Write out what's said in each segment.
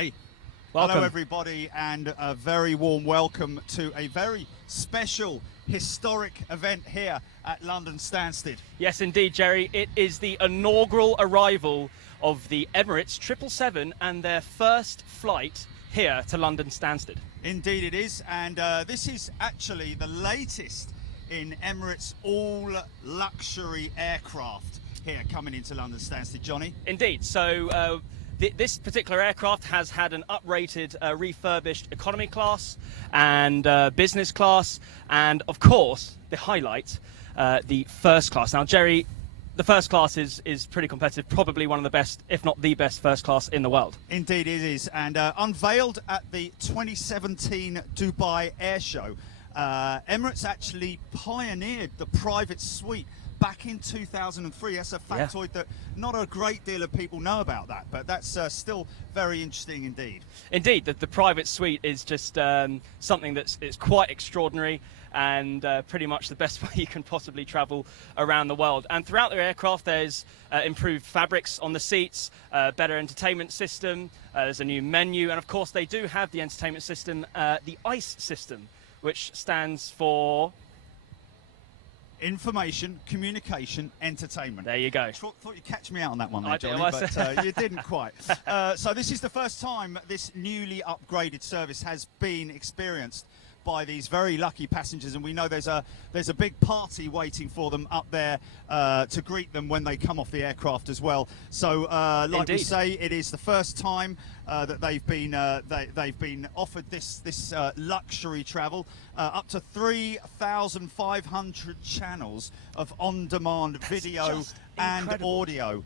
Hey, welcome. Hello everybody, and a very warm welcome to a very special, historic event here at London Stansted. Yes, indeed, Jerry. It is the inaugural arrival of the Emirates 777 and their first flight here to London Stansted. Indeed it is, and this is actually the latest in Emirates all-luxury aircraft here coming into London Stansted, Johnny. Indeed. So this particular aircraft has had an uprated, refurbished economy class and business class, and of course the highlight, the first class. Now, Jerry, the first class is pretty competitive, probably one of the best, if not the best, first class in the world. Indeed it is, and unveiled at the 2017 Dubai Air Show, Emirates actually pioneered the private suite back in 2003. That's a factoid that not a great deal of people know about that, but that's still very interesting indeed. Indeed, the private suite is just something it's quite extraordinary, and pretty much the best way you can possibly travel around the world. And throughout the aircraft there's improved fabrics on the seats, better entertainment system, there's a new menu, and of course they do have the entertainment system, the ICE system, which stands for Information, Communication, Entertainment. There you go. Thought you'd catch me out on that one there, I Johnny, but you didn't quite. So this is the first time this newly upgraded service has been experienced by these very lucky passengers, and we know there's a big party waiting for them up there to greet them when they come off the aircraft as well. So like Indeed. we say, it is the first time that they've been offered this luxury travel, up to 3,500 channels of on-demand video and audio,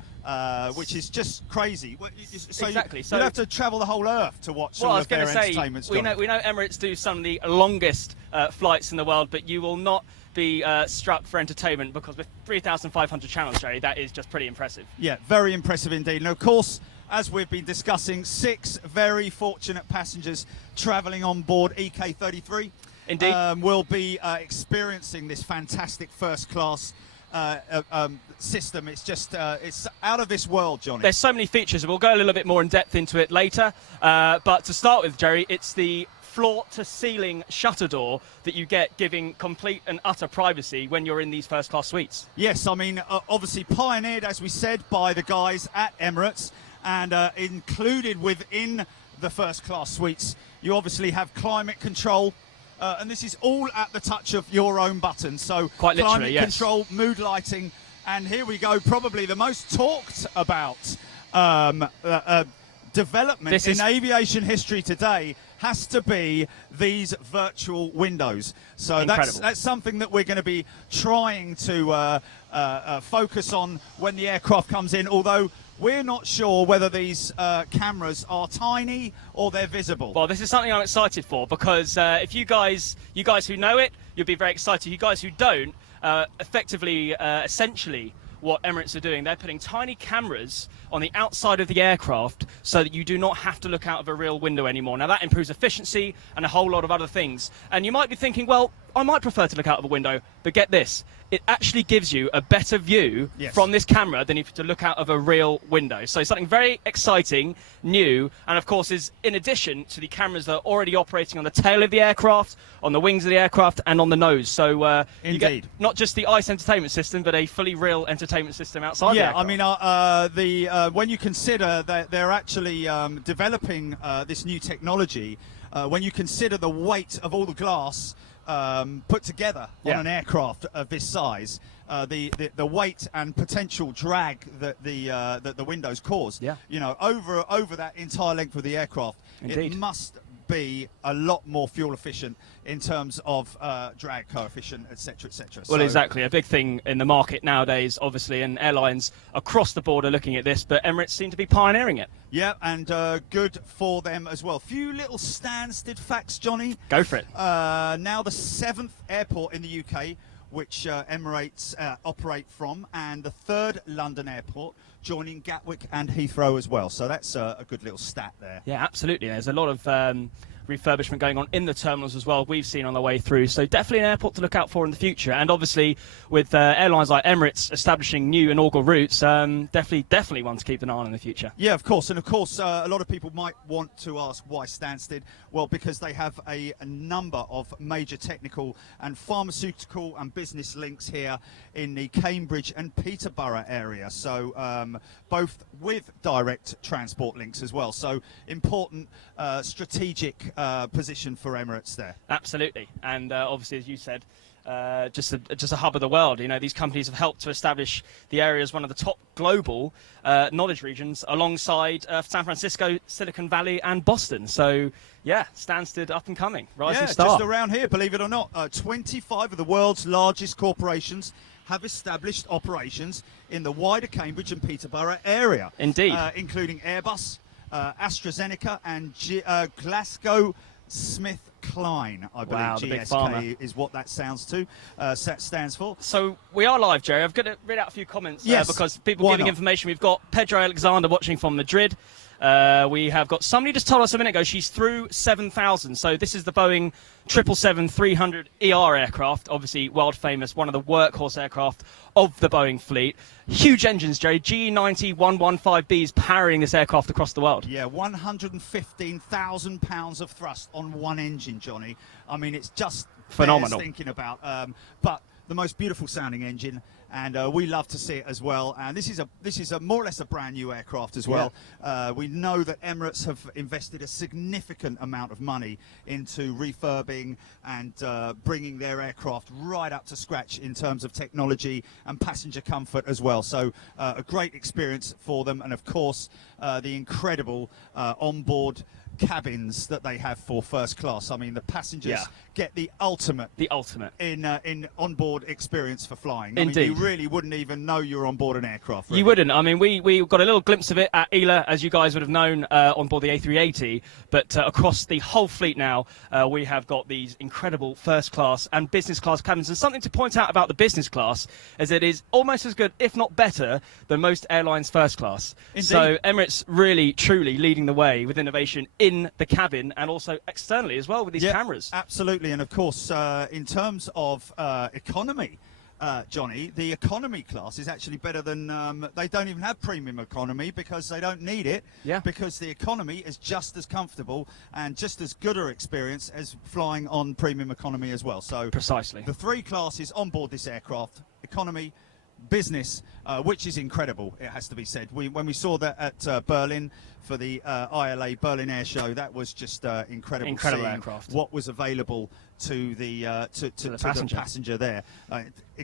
which is just crazy. So exactly. You have to travel the whole earth to watch all of their entertainments. We know Emirates do some of the longest flights in the world, but you will not be struck for entertainment, because with 3,500 channels, Jerry, that is just pretty impressive. Yeah, very impressive indeed. And of course, as we've been discussing, 6 very fortunate passengers travelling on board EK33 Indeed. will be experiencing this fantastic first class system. It's just it's out of this world, Johnny. There's so many features, and we'll go a little bit more in depth into it later. But to start with, Jerry, it's the floor-to-ceiling shutter door that you get, giving complete and utter privacy when you're in these first-class suites. Yes, I mean, obviously pioneered, as we said, by the guys at Emirates, and included within the first-class suites, you obviously have climate control. And this is all at the touch of your own button. So quite literally, climate control, mood lighting, and here we go, probably the most talked about development in aviation history today has to be these virtual windows. So that's something that we're going to be trying to focus on when the aircraft comes in, although we're not sure whether these cameras are tiny or they're visible. Well, this is something I'm excited for, because if you guys who know it, you'll be very excited. You guys who don't, effectively, essentially, what Emirates are doing, they're putting tiny cameras on the outside of the aircraft so that you do not have to look out of a real window anymore. Now, that improves efficiency and a whole lot of other things. And you might be thinking, well, I might prefer to look out of a window, but get this, it actually gives you a better view from this camera than if you to look out of a real window. So something very exciting, new, and of course is in addition to the cameras that are already operating on the tail of the aircraft, on the wings of the aircraft, and on the nose. So you get not just the ICE entertainment system, but a fully real entertainment system outside the aircraft. I mean, when you consider that they're actually developing this new technology, when you consider the weight of all the glass put together on an aircraft of this size, the weight and potential drag that the windows cause, you know, over that entire length of the aircraft, it must be a lot more fuel efficient in terms of drag coefficient, etc., etc. Well, exactly. A big thing in the market nowadays, obviously, and airlines across the board are looking at this, but Emirates seem to be pioneering it. Yeah, and good for them as well. Few little Stansted facts, Johnny. Go for it. Now the 7th airport in the UK which Emirates operate from, and the 3rd London airport, joining Gatwick and Heathrow as well. So that's a good little stat there. Yeah, absolutely. There's a lot of refurbishment going on in the terminals as well, we've seen on the way through. So definitely an airport to look out for in the future. And obviously, with airlines like Emirates establishing new inaugural routes, definitely one to keep an eye on in the future. Yeah, of course. And of course, a lot of people might want to ask why Stansted. Well, because they have a number of major technical and pharmaceutical and business links here in the Cambridge and Peterborough area. So both with direct transport links as well. So important strategic position for Emirates there. Absolutely. And obviously, as you said, just a hub of the world. You know, these companies have helped to establish the area as one of the top global knowledge regions alongside San Francisco, Silicon Valley and Boston. So, yeah, Stansted up and coming, rising star. Just around here, believe it or not, 25 of the world's largest corporations have established operations in the wider Cambridge and Peterborough area. Indeed. Including Airbus, AstraZeneca and Glasgow Smith Klein, I believe. Wow, the big GSK pharma is what that stands for. So we are live, Jerry. I've got to read out a few comments Yes, because people giving not? information. We've got Pedro Alexander watching from Madrid. We have got somebody just told us a minute ago she's through 7,000. So this is the Boeing 777-300 ER aircraft, obviously world famous, one of the workhorse aircraft of the Boeing fleet. Huge engines, Jerry. GE90-115Bs powering this aircraft across the world. Yeah, 115,000 pounds of thrust on one engine, Johnny. I mean, it's just phenomenal. Thinking about, but the most beautiful sounding engine, and we love to see it as well. And this is a more or less a brand new aircraft as well. Yeah. We know that Emirates have invested a significant amount of money into refurbing and bringing their aircraft right up to scratch in terms of technology and passenger comfort as well. So a great experience for them, and of course the incredible onboard cabins that they have for first class. I mean, the passengers get the ultimate in onboard experience for flying. Indeed. I mean, you really wouldn't even know you're on board an aircraft. Really. You wouldn't. I mean, we got a little glimpse of it at ELA, as you guys would have known, on board the A380. But across the whole fleet now, we have got these incredible first class and business class cabins. And something to point out about the business class is it is almost as good, if not better, than most airlines' first class. Indeed. So Emirates really, truly leading the way with innovation in the cabin and also externally as well with these cameras. Absolutely. And of course, in terms of economy, Johnny, the economy class is actually better than they don't even have premium economy because they don't need it. Yeah. Because the economy is just as comfortable and just as good an experience as flying on premium economy as well. So precisely, the three classes on board this aircraft: economy, business, which is incredible, it has to be said. When we saw that at Berlin for the ILA Berlin Air Show, that was just incredible. Incredible aircraft. What was available to the passenger there.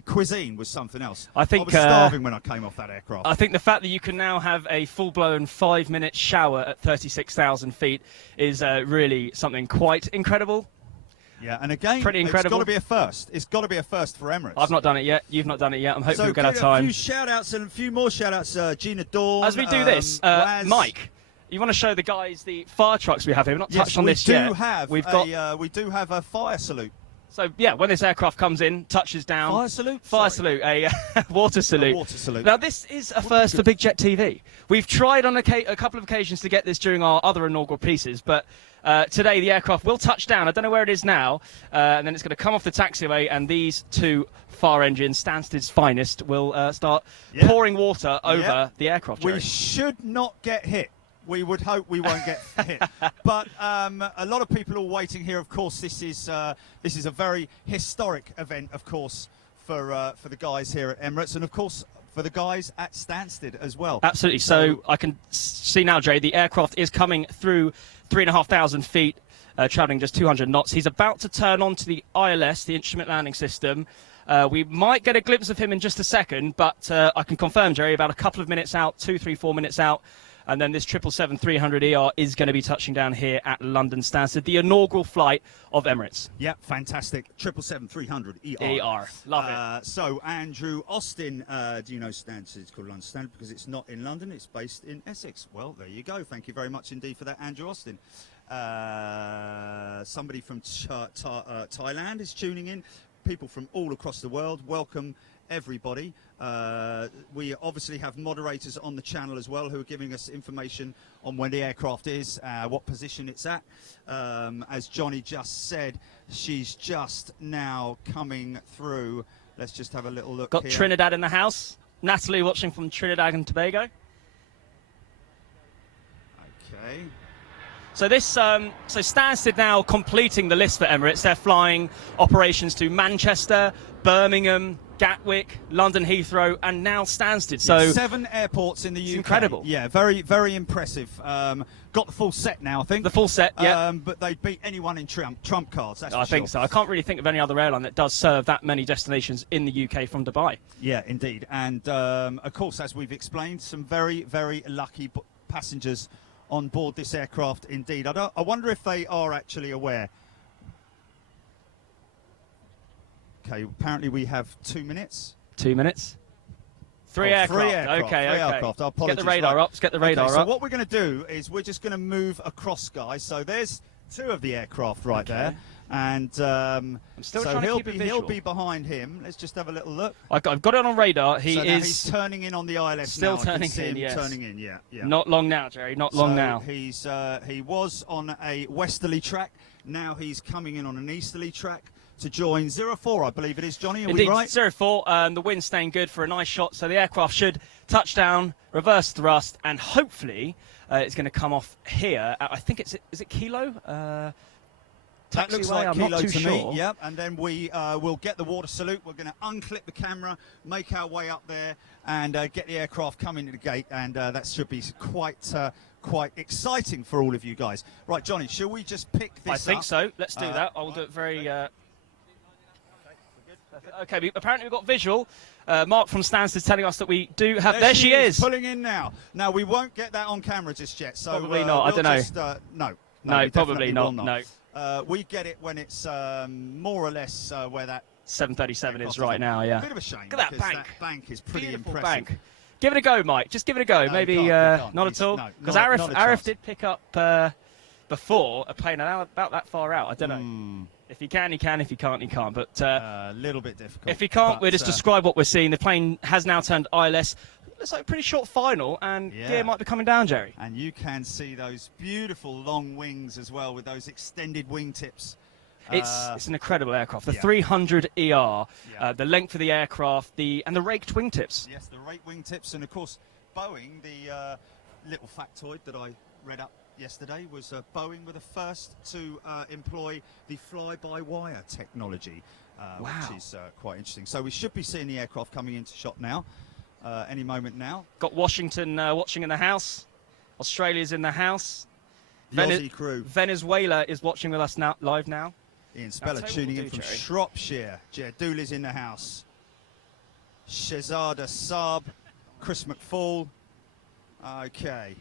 Cuisine was something else. I think I was starving when I came off that aircraft. I think the fact that you can now have a full-blown 5-minute shower at 36,000 feet is really something quite incredible. Yeah, and again, pretty incredible. It's got to be a first. It's got to be a first for Emirates. I've not done it yet. You've not done it yet. I'm hoping so we'll get our time. A few shout-outs and a few more shout-outs. Gina Dawn. As we do this, Mike, you want to show the guys the fire trucks we have here? We've not touched on this yet. We do have a fire salute. So, yeah, when this aircraft comes in, touches down... Fire salute? Fire salute, a water salute. A water salute. Now, this is a first for Big Jet TV. We've tried on a couple of occasions to get this during our other inaugural pieces, but today the aircraft will touch down. I don't know where it is now, and then it's going to come off the taxiway, and these two fire engines, Stansted's finest, will start pouring water over the aircraft. Jerry. We should not get hit. We would hope we won't get hit. But a lot of people are waiting here. Of course, this is a very historic event, of course, for the guys here at Emirates, and of course for the guys at Stansted as well. Absolutely. So I can see now, Jay, the aircraft is coming through 3,500 feet, travelling just 200 knots. He's about to turn on to the ILS, the Instrument Landing System. We might get a glimpse of him in just a second, but I can confirm, Jerry, about a couple of minutes out, 2, 3, 4 minutes out, and then this 777-300 ER is going to be touching down here at London Stansted, the inaugural flight of Emirates. Yeah, fantastic. 777-300 ER. Love it. So, Andrew Austin, do you know Stansted? It's called London Stansted because it's not in London, it's based in Essex. Well, there you go. Thank you very much indeed for that, Andrew Austin. Somebody from Thailand is tuning in. People from all across the world, welcome everybody. We obviously have moderators on the channel as well who are giving us information on when the aircraft is, what position it's at. As Johnny just said, she's just now coming through. Let's just have a little look Got here. Trinidad in the house. Natalie watching from Trinidad and Tobago. Okay. So this, so Stansted now completing the list for Emirates. They're flying operations to Manchester, Birmingham, Gatwick, London Heathrow, and now Stansted. So yeah, 7 airports in the UK. Incredible. Yeah, very, very impressive. Got the full set now, I think. The full set, yeah. But they beat anyone in trump cards. That's I think so. I can't really think of any other airline that does serve that many destinations in the UK from Dubai. Yeah, indeed. And of course, as we've explained, some very, very lucky passengers on board this aircraft indeed. I wonder if they are actually aware. Okay, apparently we have 2 minutes. 2 minutes. Three aircraft. Okay. Aircraft. Let's get the radar up. Let's get the radar up. So what we're going to do is we're just going to move across, guys. So there's 2 of the aircraft right there. And I'm still so trying to keep it visual. he'll be behind him. Let's just have a little look. I've got it on radar. He's turning in on the ILS still now. turning in. Yes. Turning in. Yeah. Not long now, Jerry. Not long now. He was on a westerly track. Now he's coming in on an easterly track to join 04, I believe it is, Johnny. Are Indeed, we right? 04. The wind's staying good for a nice shot, so the aircraft should touch down, reverse thrust, and hopefully it's going to come off here. I think is it Kilo? That looks Taxiway, like I'm Kilo not too to sure. me. Yep. And then we will get the water salute. We're going to unclip the camera, make our way up there, and get the aircraft coming to the gate. And that should be quite exciting for all of you guys. Right, Johnny, shall we just pick this up? I think so. Let's do that. I'll do it very... Okay, apparently we've got visual. Mark from Stansted is telling us that we do have... There she is. Pulling in now. Now, we won't get that on camera just yet. So probably not. I don't know. No, probably not. No. We get it when it's more or less where that 737 is right now, yeah. A bit of a shame. Look at that bank. That bank is pretty Beautiful impressive. Bank. Give it a go, Mike. Just give it a go. No, Maybe you can't. not at all. Because Arif did pick up before a plane about that far out. I don't know. If he can, he can. If he can't, he can't. But a little bit difficult. If he can't, we'll just describe what we're seeing. The plane has now turned ILS. Looks like a pretty short final, and gear might be coming down, Jerry. And you can see those beautiful long wings as well with those extended wingtips. It's an incredible aircraft. The 300 ER, the length of the aircraft, and the raked wingtips. Yes, the raked wingtips, and of course, Boeing. The little factoid that I read up yesterday was Boeing were the first to employ the fly-by-wire technology, which is quite interesting. So we should be seeing the aircraft coming into shot now, any moment now. Got Washington watching in the house. Australia's in the house. The Aussie crew. Venezuela is watching with us now, live now. Ian Speller tuning in from Shropshire. Jer Dooley's in the house. Shehzada Saab, Chris McFall. Okay.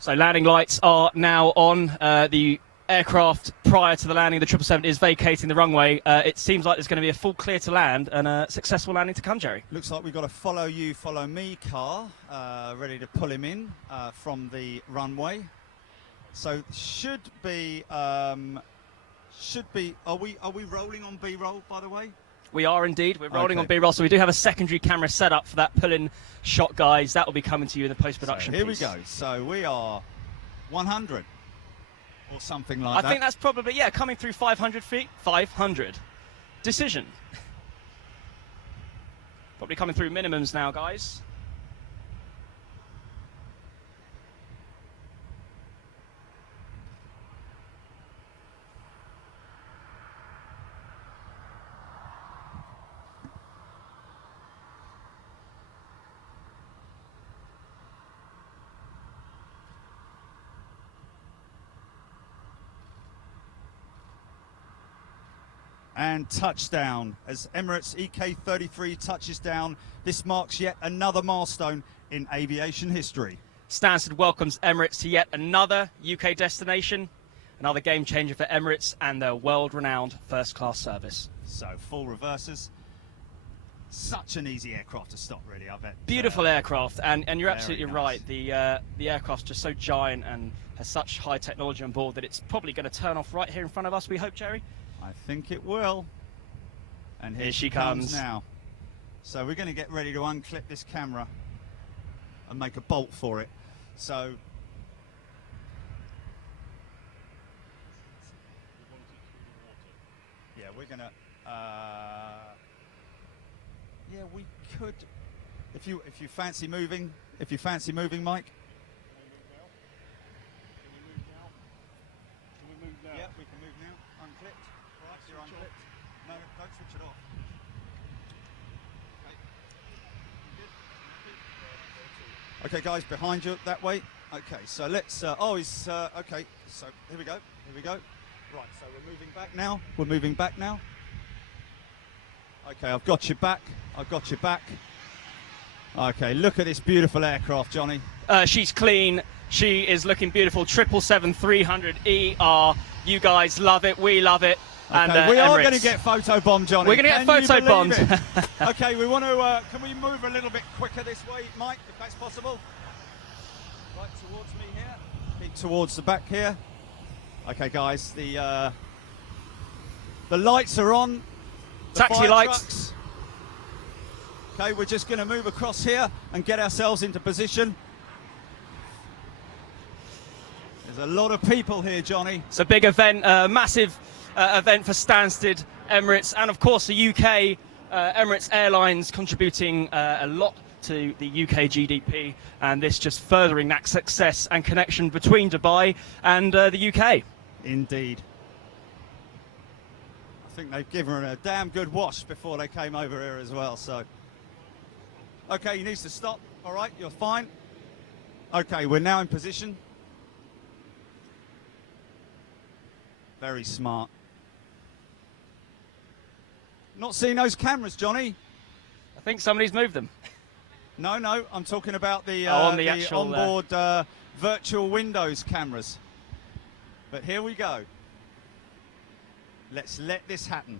So landing lights are now on. The aircraft prior to the landing, the 777 is vacating the runway. It seems like there's going to be a full clear to land and a successful landing to come, Jerry. Looks like we've got a follow you, follow me car ready to pull him in from the runway. So should be. Are we rolling on B-roll, by the way? We are indeed. We're rolling on B-roll, so we do have a secondary camera set up for that pull-in shot, guys. That will be coming to you in the post-production piece. Here we go. So we are 100 or something like that. I think that's probably, coming through 500 feet. 500. Decision. Probably coming through minimums now, guys. And touchdown as Emirates EK33 touches down. This marks yet another milestone in aviation history. Stansted welcomes Emirates to yet another UK destination, another game changer for Emirates and their world-renowned first-class service. So full reversers. Such an easy aircraft to stop, really, I bet. Beautiful aircraft, and you're very absolutely nice. right. The aircraft's just so giant and has such high technology on board that it's probably going to turn off right here in front of us, we hope, Jerry. I think it will. And here she comes now. So we're going to get ready to unclip this camera and make a bolt for it. So yeah, we're going to yeah, we could, if you fancy moving, Mike. Yeah, we can move now. Unclipped. Right, you're unclipped. No, don't switch it off. Okay, guys, behind you that way. Okay, so let's. Okay. So here we go. Right, so we're moving back now. Okay, I've got you back. Okay, look at this beautiful aircraft, Johnny. She's clean. She is looking beautiful. 777-300ER. You guys love it. We love it. Okay, and we are Emirates. going to get photo bombed, Johnny. We're going to get photo bombed. Okay, we want to. Can we move a little bit quicker this way, Mike, if that's possible? Right towards me here. Keep towards the back here. Okay, guys. The lights are on. The Taxi fire lights. Trucks. Okay, we're just going to move across here and get ourselves into position. There's a lot of people here, Johnny. It's a big event, massive event for Stansted, Emirates, and of course the UK. Emirates Airlines contributing a lot to the UK GDP, and this just furthering that success and connection between Dubai and the UK. Indeed. I think they've given her a damn good wash before they came over here as well, so. Okay, he needs to stop. All right, you're fine. Okay, we're now in position. Very smart. Not seeing those cameras, Johnny. I think somebody's moved them. No, I'm talking about the actual, onboard virtual windows cameras. But here we go. Let's let this happen.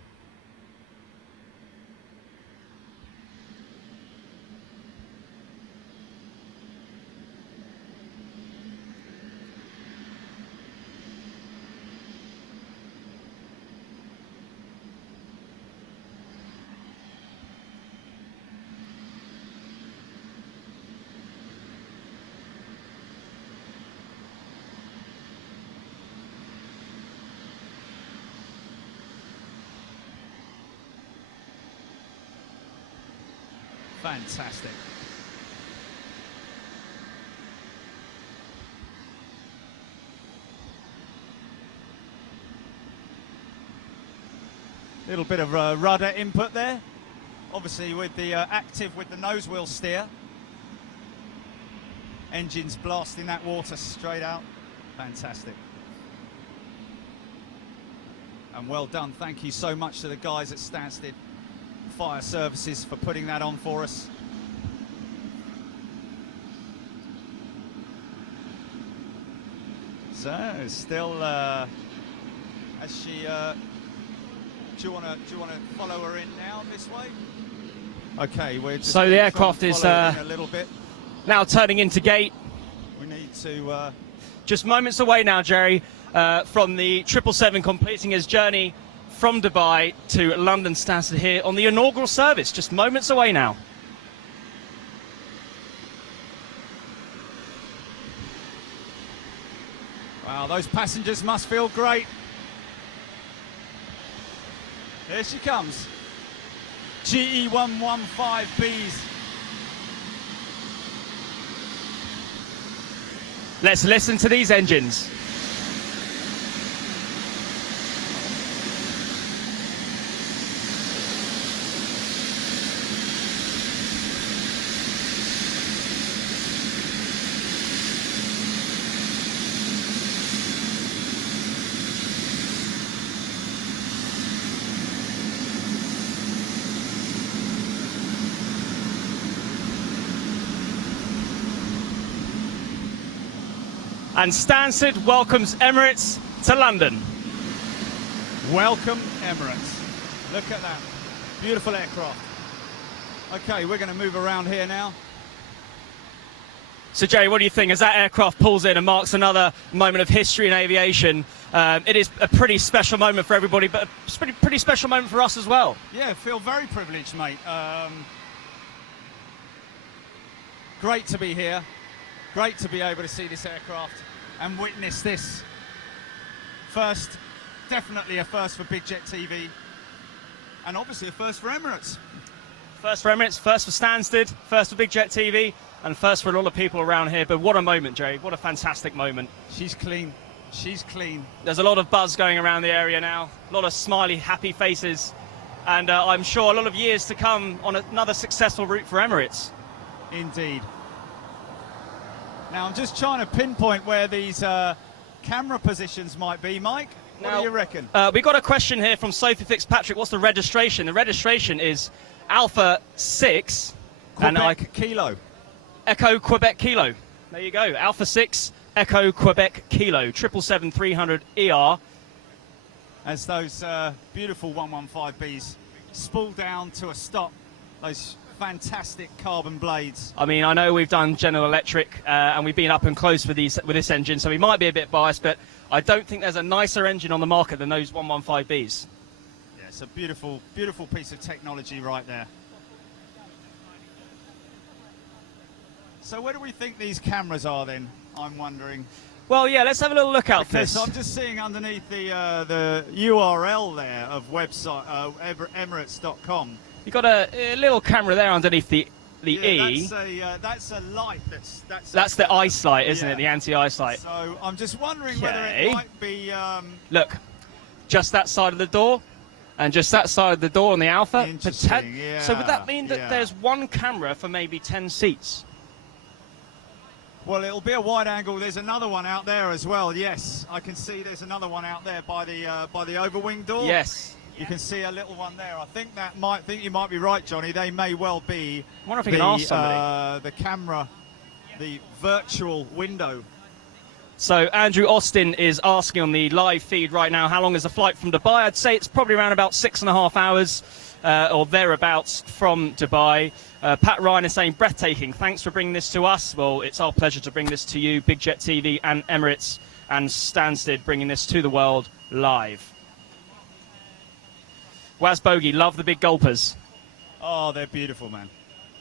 Fantastic. Little bit of rudder input there. Obviously with the active with the nose wheel steer. Engines blasting that water straight out. Fantastic. And well done. Thank you so much to the guys at Stansted Fire Services for putting that on for us. So still, as she, do you want to follow her in now this way? Okay, we're just so the aircraft is a little bit. Now turning into gate. We need to. Just moments away now, Jerry, from the 777 completing his journey from Dubai to London Stansted here on the inaugural service. Just moments away now. Wow, those passengers must feel great. Here she comes. GE115Bs. Let's listen to these engines. And Stansted welcomes Emirates to London. Welcome, Emirates. Look at that. Beautiful aircraft. Okay, we're going to move around here now. So, Jerry, what do you think as that aircraft pulls in and marks another moment of history in aviation? It is a pretty special moment for everybody, but a pretty special moment for us as well. Yeah, feel very privileged, mate. Great to be here. Great to be able to see this aircraft and witness this. First, definitely a first for Big Jet TV, and obviously a first for Emirates. First for Emirates, first for Stansted, first for Big Jet TV, and first for a lot of people around here. But what a moment, Jerry. What a fantastic moment. She's clean. She's clean. There's a lot of buzz going around the area now. A lot of smiley, happy faces. And I'm sure a lot of years to come on another successful route for Emirates. Indeed. Now, I'm just trying to pinpoint where these camera positions might be. Mike, what do you reckon? We got a question here from Sophie Fitzpatrick. What's the registration? The registration is Alpha 6. Quebec Kilo. Echo Quebec Kilo. There you go. Alpha 6, Echo Quebec Kilo. 777-300 ER. As those beautiful 115Bs spool down to a stop, those fantastic carbon blades. I mean, I know we've done General Electric and we've been up and close with this engine, so we might be a bit biased, but I don't think there's a nicer engine on the market than those 115Bs. Yeah, it's a beautiful, beautiful piece of technology right there. So where do we think these cameras are then? I'm wondering. Well, yeah, let's have a little look out for this. I'm just seeing underneath the URL there of website Emirates.com. You've got a little camera there underneath the E. That's a light. That's the ice light, isn't it? The anti-ice light. So I'm just wondering whether it might be. Look, just that side of the door, and just that side of the door on the Alpha. Interesting. Yeah. So would that mean that there's one camera for maybe 10 seats? Well, it'll be a wide angle. There's another one out there as well. Yes, I can see there's another one out there by the overwing door. Yes. You can see a little one there. I think you might be right, Johnny. They may well be. I wonder if we can ask somebody. The camera, the virtual window. So Andrew Austin is asking on the live feed right now, how long is the flight from Dubai? I'd say it's probably around about 6.5 hours or thereabouts from Dubai. Pat Ryan is saying, breathtaking. Thanks for bringing this to us. Well, it's our pleasure to bring this to you. Big Jet TV and Emirates and Stansted bringing this to the world live. Waz Bogey, love the big gulpers. Oh, they're beautiful, man.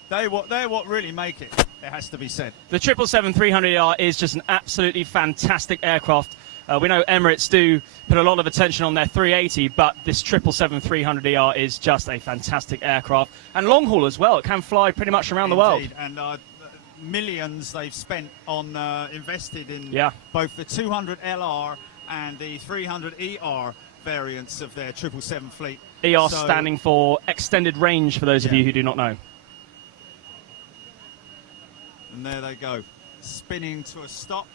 They're what really make it, it has to be said. The 777-300ER is just an absolutely fantastic aircraft. We know Emirates do put a lot of attention on their 380, but this 777-300ER is just a fantastic aircraft. And long haul as well. It can fly pretty much around the world. And millions they've spent on invested in both the 200LR and the 300ER variants of their 777 fleet. ER standing for extended range, for those of you who do not know. And there they go, spinning to a stop.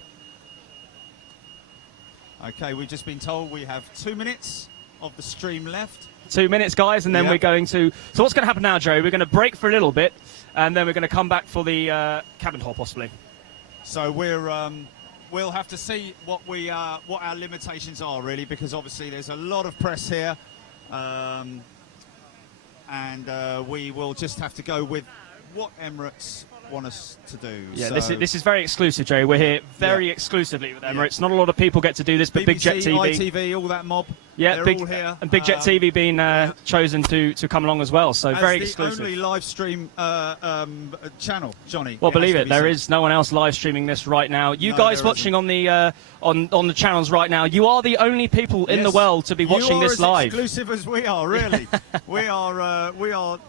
Okay, we've just been told we have 2 minutes of the stream left. 2 minutes, guys, and then we're going to... So what's going to happen now, Joe? We're going to break for a little bit, and then we're going to come back for the cabin hall, possibly. So we'll have to see what our limitations are, really, because obviously there's a lot of press here, and we will just have to go with what Emirates want us to do. Yeah, so this is very exclusive, Jerry. We're here very exclusively with Emirates. Not a lot of people get to do this, but BBC, Big Jet TV, ITV, all that mob. Yeah, they're all here. And Big Jet TV being chosen to come along as well. So very exclusive. Only live stream channel, Johnny. Well, believe it, there is no one else live streaming this right now. You guys watching on the on the channels right now, you are the only people in the world to be watching this live. Exclusive as we are, really. we are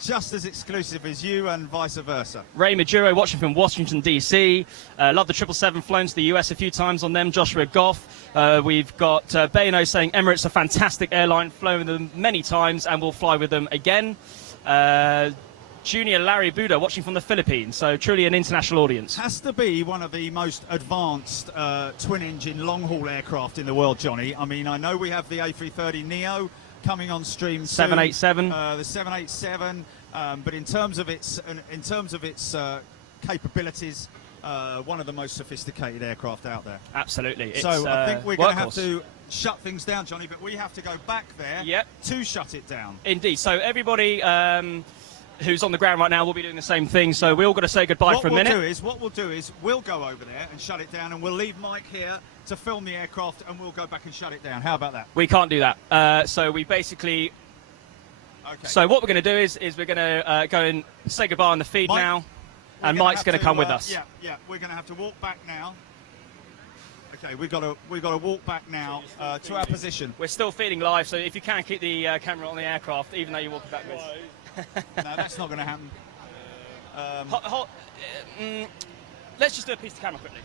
just as exclusive as you and vice versa. Ray Maduro watching from Washington, D.C. Love the 777, flown to the US a few times on them. Joshua Goff. We've got Bayno saying Emirates a fantastic airline, flown with them many times and will fly with them again. Junior Larry Buda watching from the Philippines, so truly an international audience. Has to be one of the most advanced twin-engine long-haul aircraft in the world, Johnny. I mean, I know we have the A330neo coming on stream soon. 787. The 787, but in terms of its capabilities, one of the most sophisticated aircraft out there. Absolutely. So I think we're going to have to shut things down, Johnny, but we have to go back there to shut it down. Indeed. So everybody, who's on the ground right now will be doing the same thing. So we all got to say goodbye for a minute. What we'll do is we'll go over there and shut it down, and we'll leave Mike here to film the aircraft, and we'll go back and shut it down. How about that? We can't do that. So we basically. Okay. So what we're going to do is we're going to go and say goodbye on the feed Mike, now, and Mike's going to come with us. Yeah. We're going to have to walk back now. Okay, we've got to walk back now to our position. We're still feeding live, so if you can keep the camera on the aircraft, even though you're walking backwards. No, that's not going to happen. Let's just do a piece of camera quickly.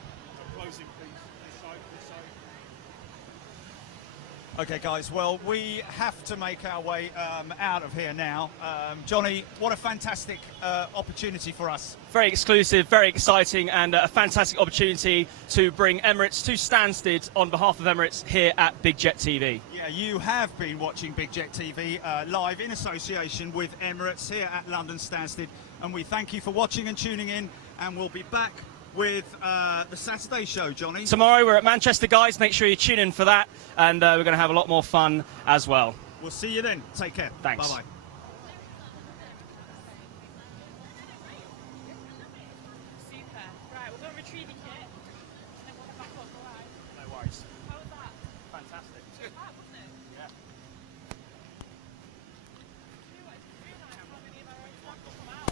Okay, guys. Well, we have to make our way out of here now. Johnny, what a fantastic opportunity for us. Very exclusive, very exciting, and a fantastic opportunity to bring Emirates to Stansted on behalf of Emirates here at Big Jet TV. Yeah, you have been watching Big Jet TV live in association with Emirates here at London Stansted, and we thank you for watching and tuning in, and we'll be back with the Saturday show, Johnny. Tomorrow we're at Manchester, guys. Make sure you tune in for that, and we're going to have a lot more fun as well. We'll see you then. Take care. Thanks. Bye-bye. Super. Right, we'll go and retrieve your kit, and then we'll head back up, alright? No worries. How was that? Fantastic. Right, wasn't it? Yeah. You know what, it's really nice how many of our own staff will come out.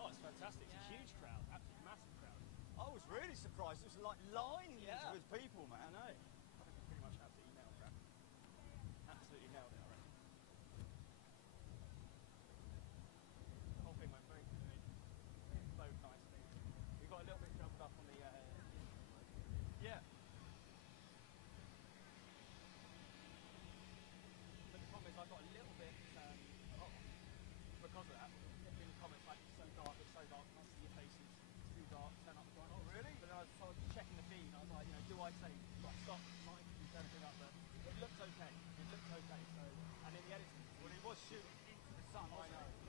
Oh, it's fantastic. It's a huge crowd. Absolutely massive crowd. I was really surprised. It was like lining with people, man. I know. I think we pretty much absolutely nailed that. Absolutely nailed it, I reckon. The whole thing went very good. Flowed nicely. We got a little bit jumbled up on the... Yeah. But the problem is I got a little bit... because of that, in the comments like, it's so dark, can't see your faces, it's too dark, turn up the front. Oh, really? But then I was checking the feed, and I was like, do I say, do I stop, Mike, do you turn everything up? But it looked okay. So, and in the editing, Well, he was shooting into the sun, I wasn't know. he?